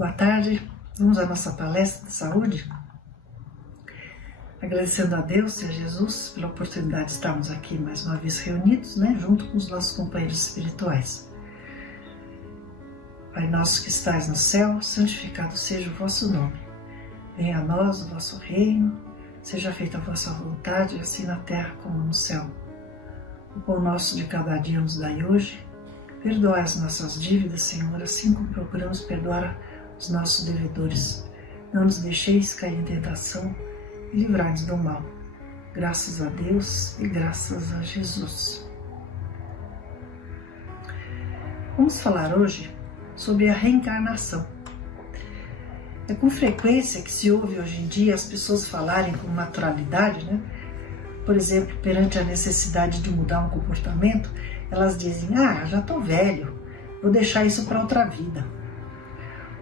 Boa tarde, vamos à nossa palestra de saúde. Agradecendo a Deus e a Jesus pela oportunidade de estarmos aqui mais uma vez reunidos, junto com os nossos companheiros espirituais. Pai nosso que estais no céu, santificado seja o vosso nome. Venha a nós o vosso reino, seja feita a vossa vontade, assim na terra como no céu. O pão nosso de cada dia nos dai hoje. Perdoai as nossas dívidas, Senhor, assim como procuramos perdoar os nossos devedores. Não nos deixeis cair em tentação e livrai-nos do mal. Graças a Deus e graças a Jesus. Vamos falar hoje sobre a reencarnação. É com frequência que se ouve hoje em dia as pessoas falarem com naturalidade, Por exemplo, perante a necessidade de mudar um comportamento, elas dizem, já estou velho, vou deixar isso para outra vida.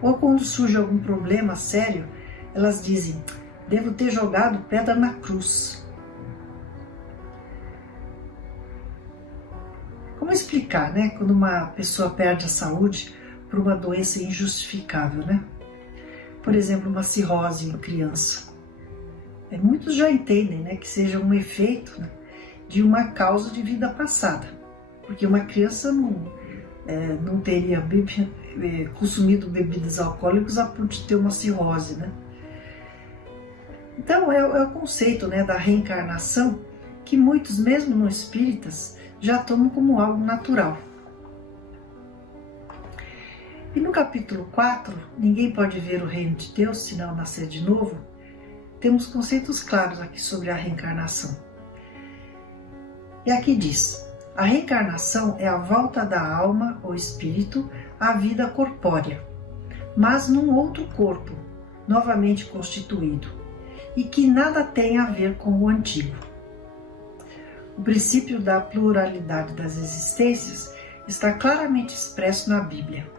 Ou quando surge algum problema sério, elas dizem, devo ter jogado pedra na cruz. Como explicar, quando uma pessoa perde a saúde por uma doença injustificável, Por exemplo, uma cirrose em criança. Muitos já entendem, que seja um efeito de uma causa de vida passada, porque uma criança não teria consumido bebidas alcoólicas a ponto de ter uma cirrose, Então é o conceito da reencarnação que muitos, mesmo não espíritas, já tomam como algo natural. E no capítulo 4, Ninguém pode ver o reino de Deus senão nascer de novo, temos conceitos claros aqui sobre a reencarnação. E aqui diz, a reencarnação é a volta da alma ou espírito à vida corpórea, mas num outro corpo, novamente constituído, e que nada tem a ver com o antigo. O princípio da pluralidade das existências está claramente expresso na Bíblia.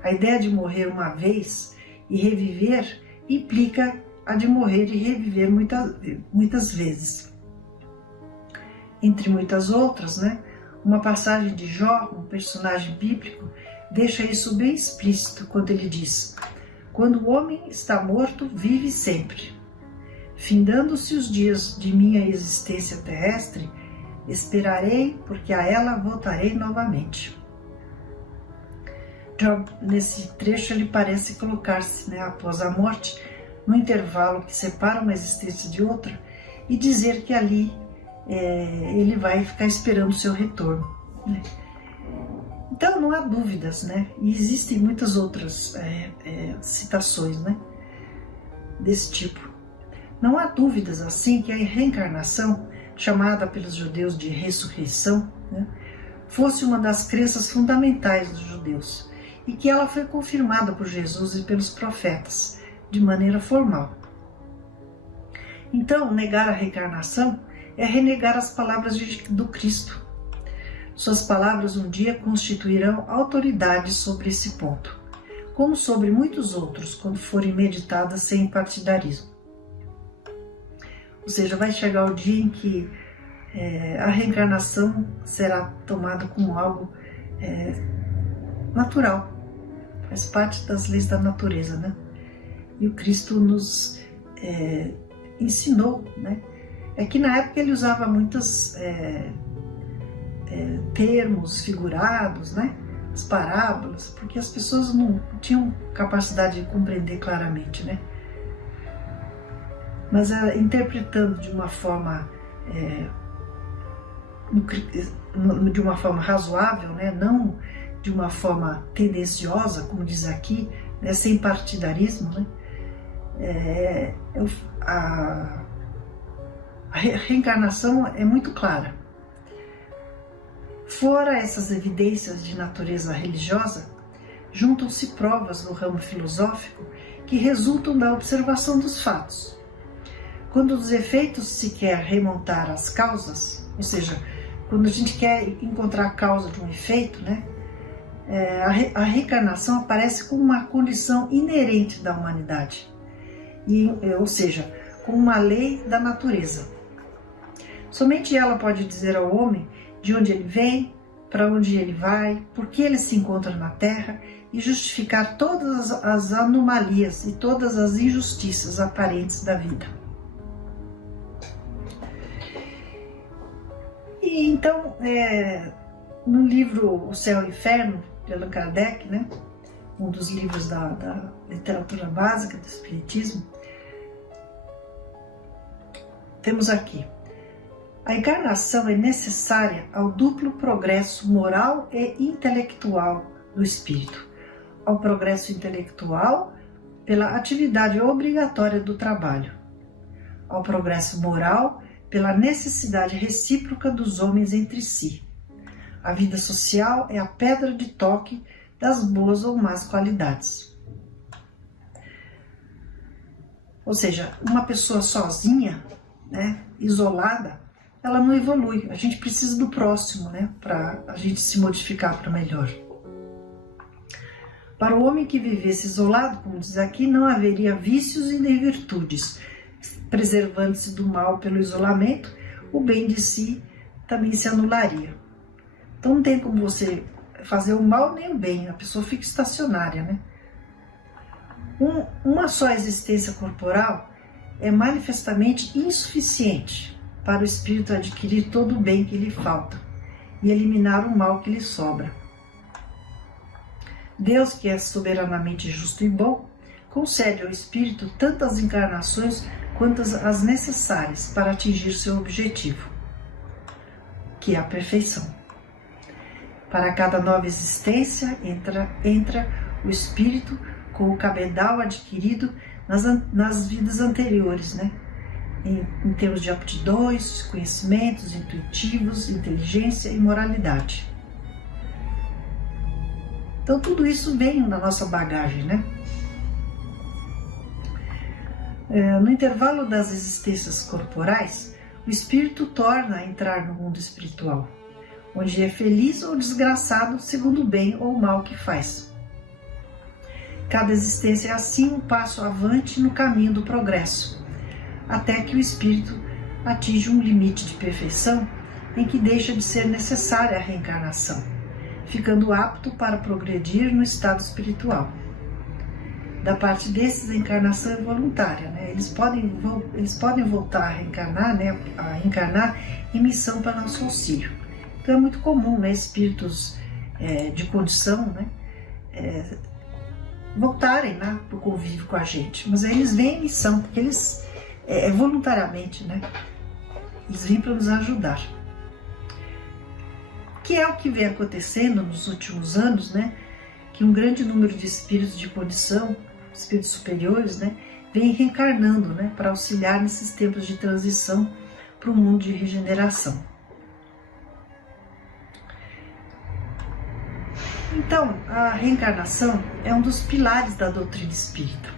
A ideia de morrer uma vez e reviver implica a de morrer e reviver muitas vezes. Entre muitas outras, uma passagem de Jó, um personagem bíblico, deixa isso bem explícito quando ele diz, quando o homem está morto, vive sempre. Findando-se os dias de minha existência terrestre, esperarei, porque a ela voltarei novamente. Jó, nesse trecho, ele parece colocar-se, após a morte, no intervalo que separa uma existência de outra, e dizer que ali ele vai ficar esperando o seu retorno. Então não há dúvidas, e existem muitas outras citações desse tipo. Não há dúvidas assim que a reencarnação, chamada pelos judeus de ressurreição, fosse uma das crenças fundamentais dos judeus, e que ela foi confirmada por Jesus e pelos profetas, de maneira formal. Então, negar a reencarnação é renegar as palavras do Cristo. Suas palavras um dia constituirão autoridade sobre esse ponto, como sobre muitos outros, quando forem meditadas sem partidarismo. Ou seja, vai chegar o dia em que a reencarnação será tomada como algo natural, faz parte das leis da natureza, E o Cristo nos ensinou, É que na época ele usava muitos termos figurados, as parábolas, porque as pessoas não tinham capacidade de compreender claramente, Mas interpretando de uma forma razoável, não de uma forma tendenciosa, como diz aqui, sem partidarismo, a reencarnação é muito clara. Fora essas evidências de natureza religiosa, juntam-se provas no ramo filosófico que resultam da observação dos fatos. Quando dos efeitos se quer remontar às causas, ou seja, quando a gente quer encontrar a causa de um efeito, a reencarnação aparece como uma condição inerente da humanidade, ou seja, como uma lei da natureza. Somente ela pode dizer ao homem de onde ele vem, para onde ele vai, por que ele se encontra na Terra e justificar todas as anomalias e todas as injustiças aparentes da vida. E então, no livro O Céu e o Inferno, de Allan Kardec, né, um dos livros da literatura básica do Espiritismo, temos aqui: a encarnação é necessária ao duplo progresso moral e intelectual do espírito. Ao progresso intelectual, pela atividade obrigatória do trabalho. Ao progresso moral, pela necessidade recíproca dos homens entre si. A vida social é a pedra de toque das boas ou más qualidades. Ou seja, uma pessoa sozinha, né, isolada, ela não evolui. A gente precisa do próximo, né, para a gente se modificar para melhor. Para o homem que vivesse isolado, como diz aqui, não haveria vícios e nem virtudes. Preservando-se do mal pelo isolamento, o bem de si também se anularia. Então não tem como você fazer o mal nem o bem, a pessoa fica estacionária, né? Uma só existência corporal é manifestamente insuficiente para o espírito adquirir todo o bem que lhe falta e eliminar o mal que lhe sobra. Deus, que é soberanamente justo e bom, concede ao espírito tantas encarnações quantas as necessárias para atingir seu objetivo, que é a perfeição. Para cada nova existência entra o espírito com o cabedal adquirido nas vidas anteriores, né? Em termos de aptidões, conhecimentos intuitivos, inteligência e moralidade. Então tudo isso vem na nossa bagagem, né? No intervalo das existências corporais, o espírito torna a entrar no mundo espiritual, onde é feliz ou desgraçado segundo o bem ou o mal que faz. Cada existência é assim um passo avante no caminho do progresso, até que o espírito atinge um limite de perfeição em que deixa de ser necessária a reencarnação, ficando apto para progredir no estado espiritual. Da parte desses, a encarnação é voluntária, né? Eles podem voltar a reencarnar, né? A encarnar em missão para nosso auxílio. Então é muito comum, né? Espíritos de condição, né? Voltarem, né? Para o convívio com a gente, mas aí eles vêm em missão, porque eles voluntariamente, né? Eles vêm para nos ajudar. Que é o que vem acontecendo nos últimos anos, né? Que um grande número de espíritos de condição, espíritos superiores, né, vem reencarnando, né, para auxiliar nesses tempos de transição para o mundo de regeneração. Então, a reencarnação é um dos pilares da doutrina espírita,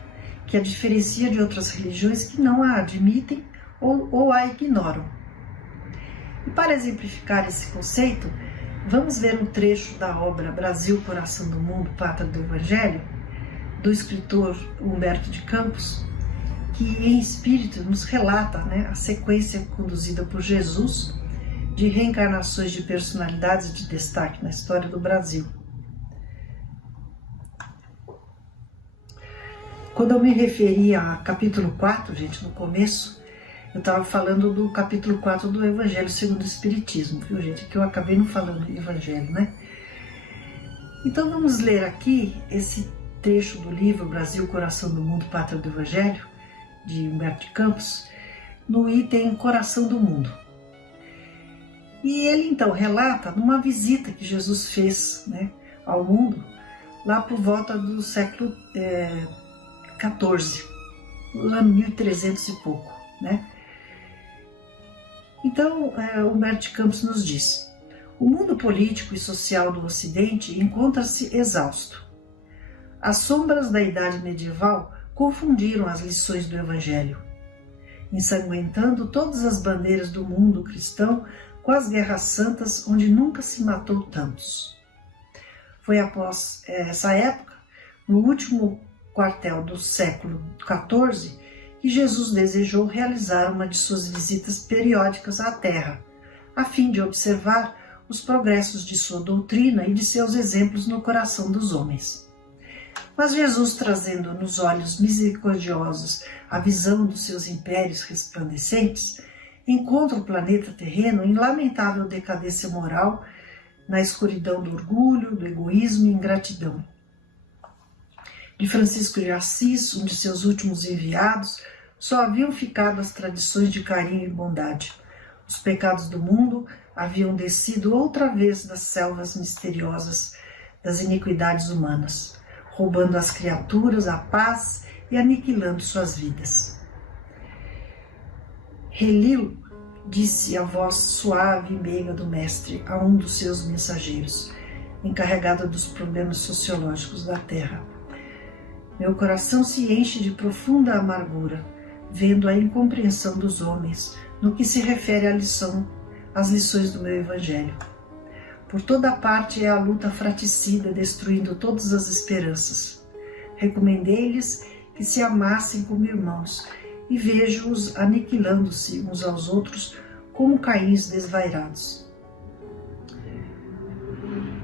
que a diferencia de outras religiões que não a admitem ou a ignoram. E para exemplificar esse conceito, vamos ver um trecho da obra Brasil, Coração do Mundo, Pátria do Evangelho, do escritor Humberto de Campos, que em espírito nos relata, né, a sequência conduzida por Jesus de reencarnações de personalidades de destaque na história do Brasil. Quando eu me referi a capítulo 4, gente, no começo, eu estava falando do capítulo 4 do Evangelho segundo o Espiritismo, viu, gente? Que eu acabei não falando do Evangelho, né? Então vamos ler aqui esse trecho do livro Brasil, Coração do Mundo, Pátria do Evangelho, de Humberto de Campos, no item Coração do Mundo. E ele então relata numa visita que Jesus fez, né, ao mundo, lá por volta do século XIV, no ano 1300 e pouco, né? Então, Humberto de Campos nos diz: o mundo político e social do Ocidente encontra-se exausto. As sombras da Idade Medieval confundiram as lições do Evangelho, ensanguentando todas as bandeiras do mundo cristão com as guerras santas onde nunca se matou tantos. Foi após essa época, no último quartel do século XIV, que Jesus desejou realizar uma de suas visitas periódicas à Terra, a fim de observar os progressos de sua doutrina e de seus exemplos no coração dos homens. Mas Jesus, trazendo nos olhos misericordiosos a visão dos seus impérios resplandecentes, encontra o planeta terreno em lamentável decadência moral, na escuridão do orgulho, do egoísmo e ingratidão. De Francisco de Assis, um de seus últimos enviados, só haviam ficado as tradições de carinho e bondade. Os pecados do mundo haviam descido outra vez das selvas misteriosas das iniquidades humanas, roubando às criaturas a paz e aniquilando suas vidas. Relil disse a voz suave e meiga do mestre a um dos seus mensageiros, encarregado dos problemas sociológicos da terra: meu coração se enche de profunda amargura, vendo a incompreensão dos homens no que se refere às lições do meu evangelho. Por toda parte é a luta fratricida, destruindo todas as esperanças. Recomendei-lhes que se amassem como irmãos, e vejo-os aniquilando-se uns aos outros como caíns desvairados.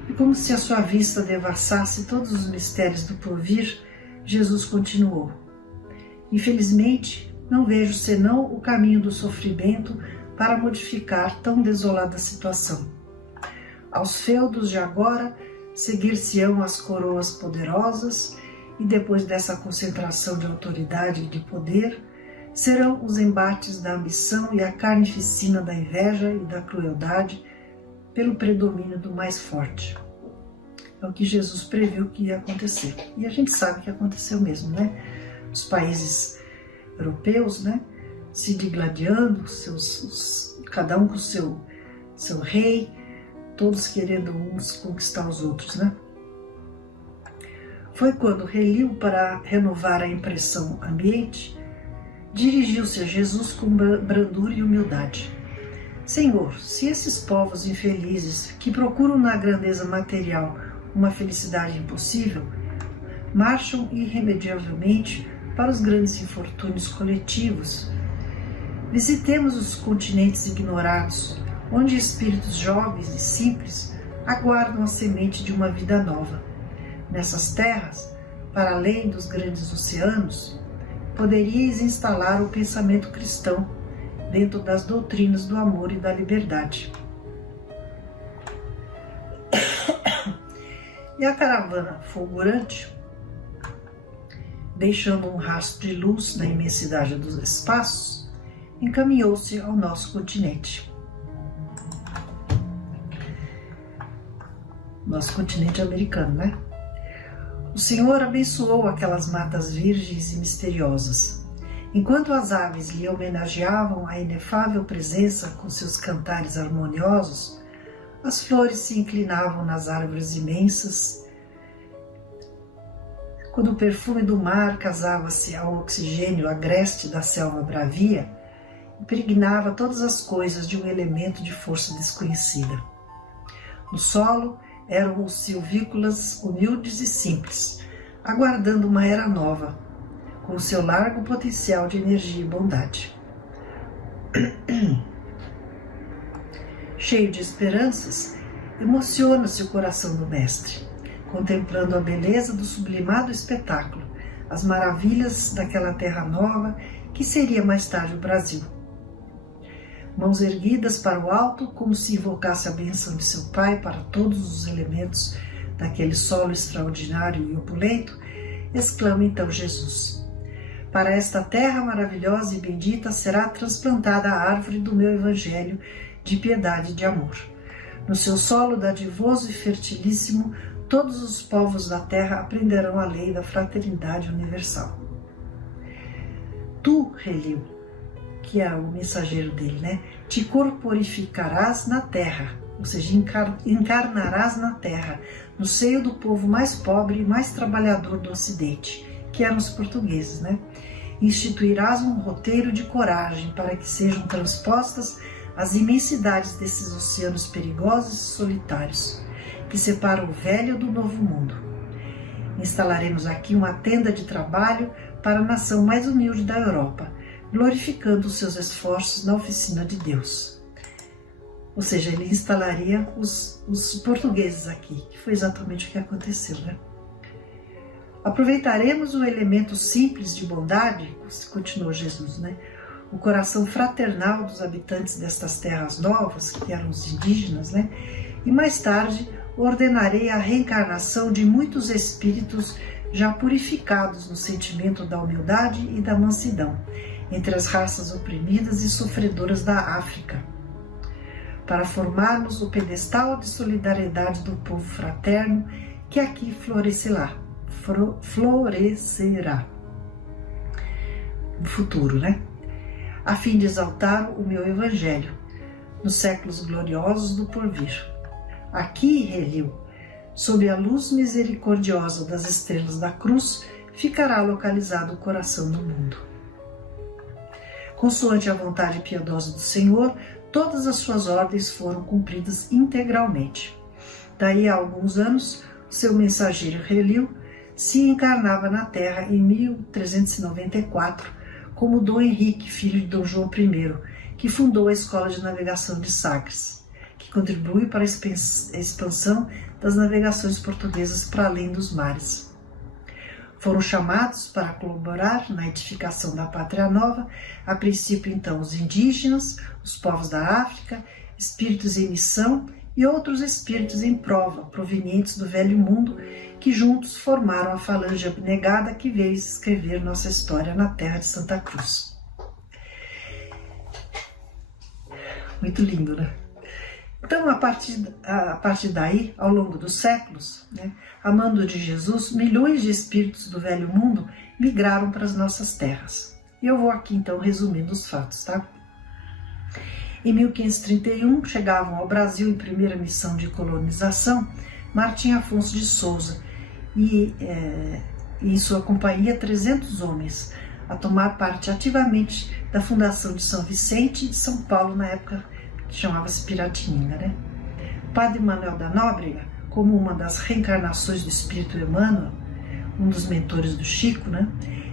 E como se a sua vista devassasse todos os mistérios do porvir, Jesus continuou: infelizmente, não vejo senão o caminho do sofrimento para modificar tão desolada situação. Aos feudos de agora seguir-se-ão as coroas poderosas, e depois dessa concentração de autoridade e de poder, serão os embates da ambição e a carnificina da inveja e da crueldade pelo predomínio do mais forte. É o que Jesus previu que ia acontecer. E a gente sabe que aconteceu mesmo, né? Os países europeus, né, se digladiando, cada um com seu rei, todos querendo uns conquistar os outros, né? Foi quando Relil, para renovar a impressão ambiente, dirigiu-se a Jesus com brandura e humildade. Senhor, se esses povos infelizes, que procuram na grandeza material uma felicidade impossível, marcham irremediavelmente para os grandes infortúnios coletivos, visitemos os continentes ignorados, onde espíritos jovens e simples aguardam a semente de uma vida nova. Nessas terras, para além dos grandes oceanos, poderíeis instalar o pensamento cristão dentro das doutrinas do amor e da liberdade. E a caravana fulgurante, deixando um rastro de luz na imensidade dos espaços, encaminhou-se ao nosso continente. Nosso continente americano, né? O Senhor abençoou aquelas matas virgens e misteriosas. Enquanto as aves lhe homenageavam a inefável presença com seus cantares harmoniosos, as flores se inclinavam nas árvores imensas. Quando o perfume do mar casava-se ao oxigênio agreste da selva bravia, impregnava todas as coisas de um elemento de força desconhecida. No solo eram os silvícolas humildes e simples, aguardando uma era nova, com seu largo potencial de energia e bondade. Cheio de esperanças, emociona-se o coração do mestre, contemplando a beleza do sublimado espetáculo, as maravilhas daquela terra nova que seria mais tarde o Brasil. Mãos erguidas para o alto, como se invocasse a bênção de seu Pai para todos os elementos daquele solo extraordinário e opulento, exclama então Jesus: para esta terra maravilhosa e bendita será transplantada a árvore do meu evangelho de piedade e de amor. No seu solo dadivoso e fertilíssimo, todos os povos da terra aprenderão a lei da fraternidade universal. Tu, Relil, que é o mensageiro dele, né? Te corporificarás na terra, ou seja, encarnarás na terra, no seio do povo mais pobre e mais trabalhador do Ocidente, que eram os portugueses, né? Instituirás um roteiro de coragem para que sejam transpostas as imensidades desses oceanos perigosos e solitários, que separam o velho do novo mundo. Instalaremos aqui uma tenda de trabalho para a nação mais humilde da Europa, glorificando os seus esforços na oficina de Deus. Ou seja, ele instalaria os portugueses aqui, que foi exatamente o que aconteceu, né? Aproveitaremos um elemento simples de bondade, continuou Jesus, né? O coração fraternal dos habitantes destas terras novas, que eram os indígenas, né? E mais tarde ordenarei a reencarnação de muitos espíritos já purificados no sentimento da humildade e da mansidão, entre as raças oprimidas e sofredoras da África, para formarmos o pedestal de solidariedade do povo fraterno que aqui florescerá no futuro, né? A fim de exaltar o meu evangelho nos séculos gloriosos do porvir. Aqui, Reliu, sob a luz misericordiosa das estrelas da cruz, ficará localizado o coração do mundo. Consoante a vontade piedosa do Senhor, todas as suas ordens foram cumpridas integralmente. Daí a alguns anos, o seu mensageiro Reliu se encarnava na Terra em 1394 como Dom Henrique, filho de Dom João I, que fundou a Escola de Navegação de Sagres, que contribui para a expansão das navegações portuguesas para além dos mares. Foram chamados para colaborar na edificação da Pátria Nova, a princípio então os indígenas, os povos da África, espíritos em missão e outros espíritos em prova, provenientes do velho mundo, que juntos formaram a falange abnegada que veio escrever nossa história na terra de Santa Cruz. Muito lindo, né? Então, a partir daí, ao longo dos séculos, né, a mando de Jesus, milhões de espíritos do velho mundo migraram para as nossas terras. E eu vou aqui, então, resumindo os fatos, tá? Em 1531, chegavam ao Brasil em primeira missão de colonização Martim Afonso de Souza e em sua companhia 300 homens, a tomar parte ativamente da fundação de São Vicente de São Paulo, na época que chamava-se Piratininga, né? Padre Manuel da Nóbrega, como uma das reencarnações do Espírito Emmanuel, um dos mentores do Chico, né?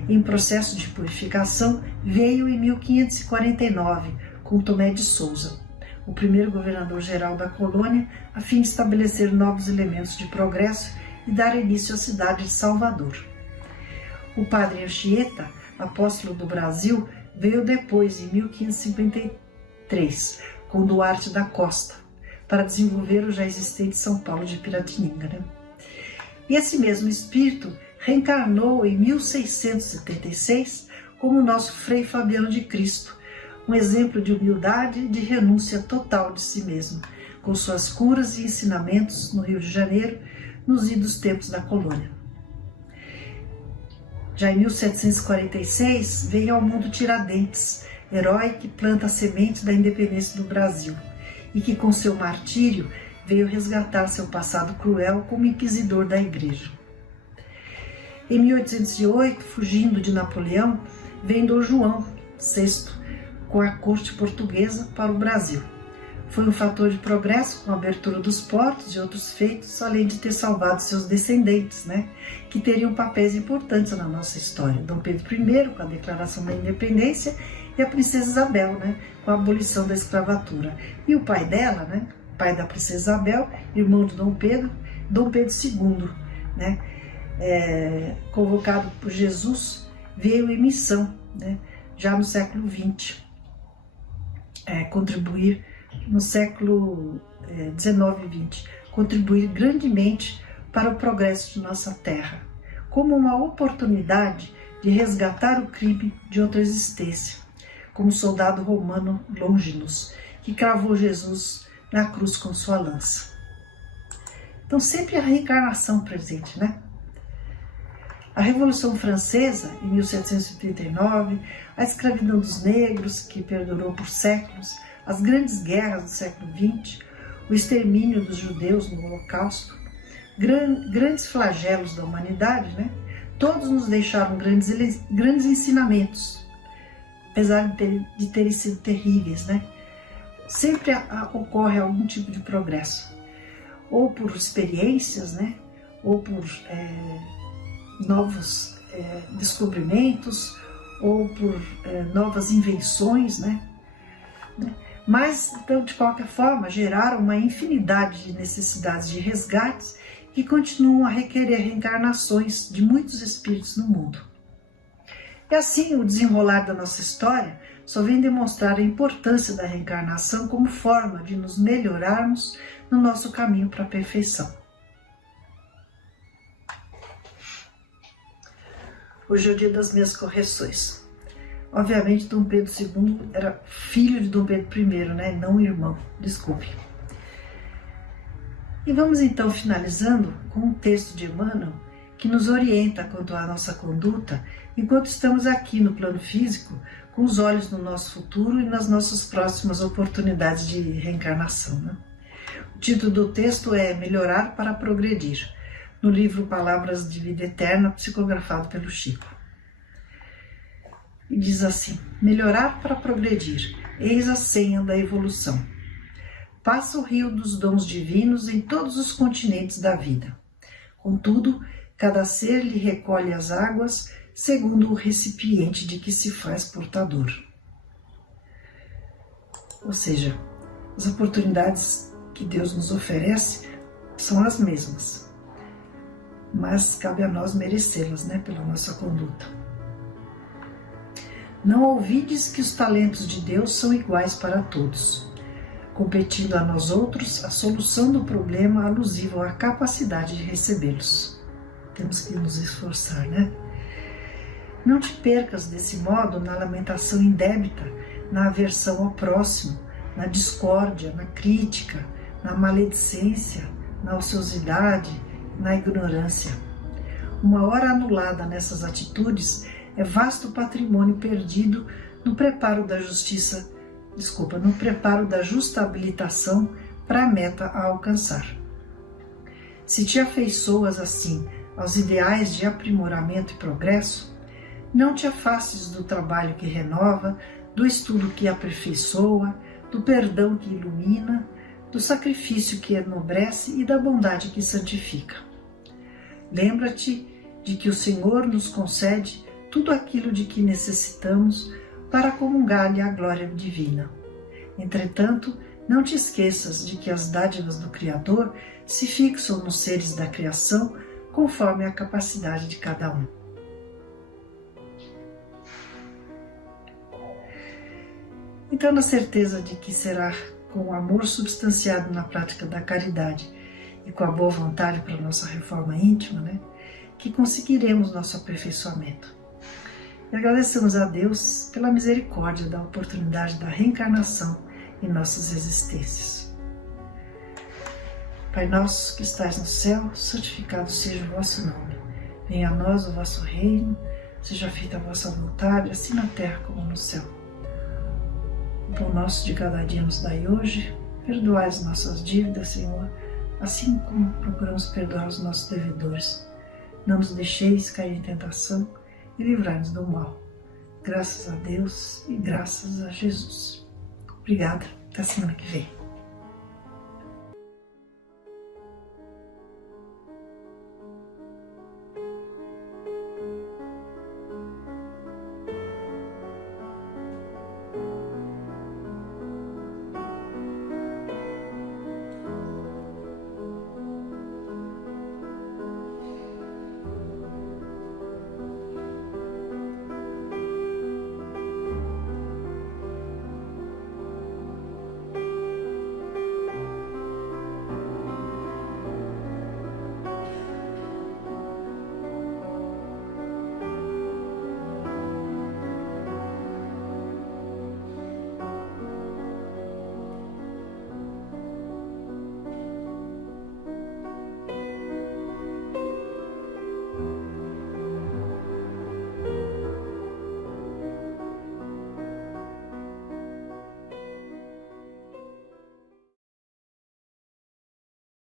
Em processo de purificação, veio em 1549 com Tomé de Souza, o primeiro governador-geral da colônia, a fim de estabelecer novos elementos de progresso e dar início à cidade de Salvador. O padre Anchieta, apóstolo do Brasil, veio depois, em 1553, com Duarte da Costa, para desenvolver o já existente São Paulo de Piratininga, né? E esse mesmo espírito reencarnou em 1676 como o nosso Frei Fabiano de Cristo, um exemplo de humildade e de renúncia total de si mesmo, com suas curas e ensinamentos no Rio de Janeiro, nos idos tempos da colônia. Já em 1746, veio ao mundo Tiradentes, herói que planta a semente da independência do Brasil e que, com seu martírio, veio resgatar seu passado cruel como inquisidor da Igreja. Em 1808, fugindo de Napoleão, veio Dom João VI com a corte portuguesa para o Brasil. Foi um fator de progresso com a abertura dos portos e outros feitos, além de ter salvado seus descendentes, né, que teriam papéis importantes na nossa história. Dom Pedro I, com a Declaração da Independência, e a Princesa Isabel, né, com a abolição da escravatura. E o pai dela, né, pai da Princesa Isabel, irmão de Dom Pedro II, né, convocado por Jesus, veio em missão, né, já no século XX, contribuir no século XIX e XX, contribuir grandemente para o progresso de nossa terra, como uma oportunidade de resgatar o crime de outra existência, como o soldado romano Longinus, que cravou Jesus na cruz com sua lança. Então, sempre a reencarnação presente, né? A Revolução Francesa, em 1789, a escravidão dos negros, que perdurou por séculos, as grandes guerras do século XX, o extermínio dos judeus no Holocausto, grandes flagelos da humanidade, né? Todos nos deixaram grandes ensinamentos, apesar de terem sido terríveis, né? Sempre ocorre algum tipo de progresso, ou por experiências, né? Ou por novos descobrimentos, ou por novas invenções, né? Mas, então, de qualquer forma, geraram uma infinidade de necessidades de resgates que continuam a requerer reencarnações de muitos espíritos no mundo. E assim, o desenrolar da nossa história só vem demonstrar a importância da reencarnação como forma de nos melhorarmos no nosso caminho para a perfeição. Hoje é o dia das minhas correções. Obviamente, Dom Pedro II era filho de Dom Pedro I, né? Não irmão, desculpe. E vamos então finalizando com um texto de Emmanuel que nos orienta quanto à nossa conduta enquanto estamos aqui no plano físico, com os olhos no nosso futuro e nas nossas próximas oportunidades de reencarnação, né? O título do texto é Melhorar para Progredir, no livro Palavras de Vida Eterna, psicografado pelo Chico. E diz assim: melhorar para progredir, eis a senha da evolução. Passa o rio dos dons divinos em todos os continentes da vida. Contudo, cada ser lhe recolhe as águas segundo o recipiente de que se faz portador. Ou seja, as oportunidades que Deus nos oferece são as mesmas, mas cabe a nós merecê-las, né, pela nossa conduta. Não ouvides que os talentos de Deus são iguais para todos, competindo a nós outros a solução do problema alusivo à capacidade de recebê-los. Temos que nos esforçar, né? Não te percas desse modo na lamentação indébita, na aversão ao próximo, na discórdia, na crítica, na maledicência, na ociosidade, na ignorância. Uma hora anulada nessas atitudes é vasto patrimônio perdido no preparo da justa habilitação para a meta a alcançar. Se te afeiçoas assim aos ideais de aprimoramento e progresso, não te afastes do trabalho que renova, do estudo que aperfeiçoa, do perdão que ilumina, do sacrifício que enobrece e da bondade que santifica. Lembra-te de que o Senhor nos concede tudo aquilo de que necessitamos para comungar-lhe a glória divina. Entretanto, não te esqueças de que as dádivas do Criador se fixam nos seres da criação conforme a capacidade de cada um. Então, na certeza de que será com o amor substanciado na prática da caridade e com a boa vontade para a nossa reforma íntima, né, que conseguiremos nosso aperfeiçoamento. E agradecemos a Deus pela misericórdia da oportunidade da reencarnação em nossas existências. Pai nosso que estais no céu, santificado seja o vosso nome. Venha a nós o vosso reino, seja feita a vossa vontade, assim na terra como no céu. O pão nosso de cada dia nos dai hoje, perdoai as nossas dívidas, Senhor, assim como procuramos perdoar os nossos devedores. Não nos deixeis cair em tentação e livrai-nos do mal. Graças a Deus e graças a Jesus. Obrigada. Até semana que vem.